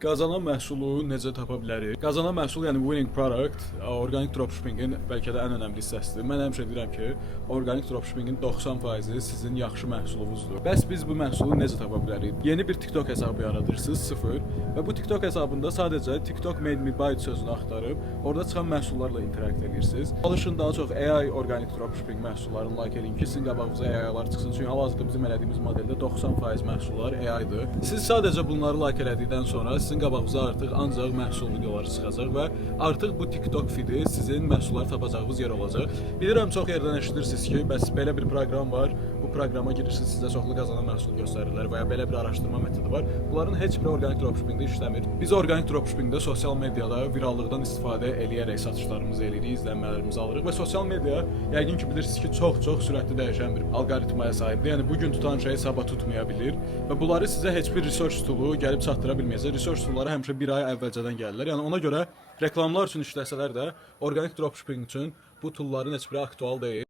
Qazanan məhsulu necə tapa bilərik? Qazanan məhsul, yəni winning product, orqanik dropshippingin bəlkə də ən önəmli hissəsidir. Mən həmişə deyirəm ki, orqanik dropshippingin 90% sizin yaxşı məhsulunuzdur. Bəs biz bu məhsulu necə tapa bilərik? Yeni bir TikTok hesabı yaradırsınız, sıfır, və bu TikTok hesabında sadəcə TikTok made me buy sözünü axtarıb, orada çıxan məhsullarla interakt edirsiniz. Çalışın daha çox AI orqanik dropshipping məhsullarını like edin ki, sizin qabağınıza AI-lar çıxsın. Çünki hal-hazırda bizim elədiyimiz modeldə 90% məhsullar AI-dır. Siz sadəcə bunları like elədikdən sonra sizin qabağınıza artıq ancaq məhsul videoları çıxacaq və artıq bu TikTok feedi sizin məhsulları tapacağınız yer olacaq. Bilirəm, çox yerdən eşidirsiniz ki, bəs belə bir proqram var, bu proqrama girirsiniz, sizə çoxlu qazanan məhsul göstərirlər və ya belə bir araşdırma metodu var. Bunların heç biri orqanik dropshippingdə işləmir. Biz orqanik dropshippingdə sosial mediada virallıqdan istifadə eləyərək satışlarımızı eləyirik, izlənmələrimizi alırıq və sosial media yəqin ki, bilirsiniz ki, çox sürətli dəyişən bir alqoritmaya sahibdir. Yəni bugün tutan şey sabah tutmaya bilir və bunları sizə heç bir research toolu gəlib çatdıra bilməyəcək. Research tool'ları həmişə bir ay əvvəlcədən gəlirlər. Yəni ona görə reklamlar üçün işləsələr də orqanik dropshipping üçün bu tool'ların heç biri aktual deyil.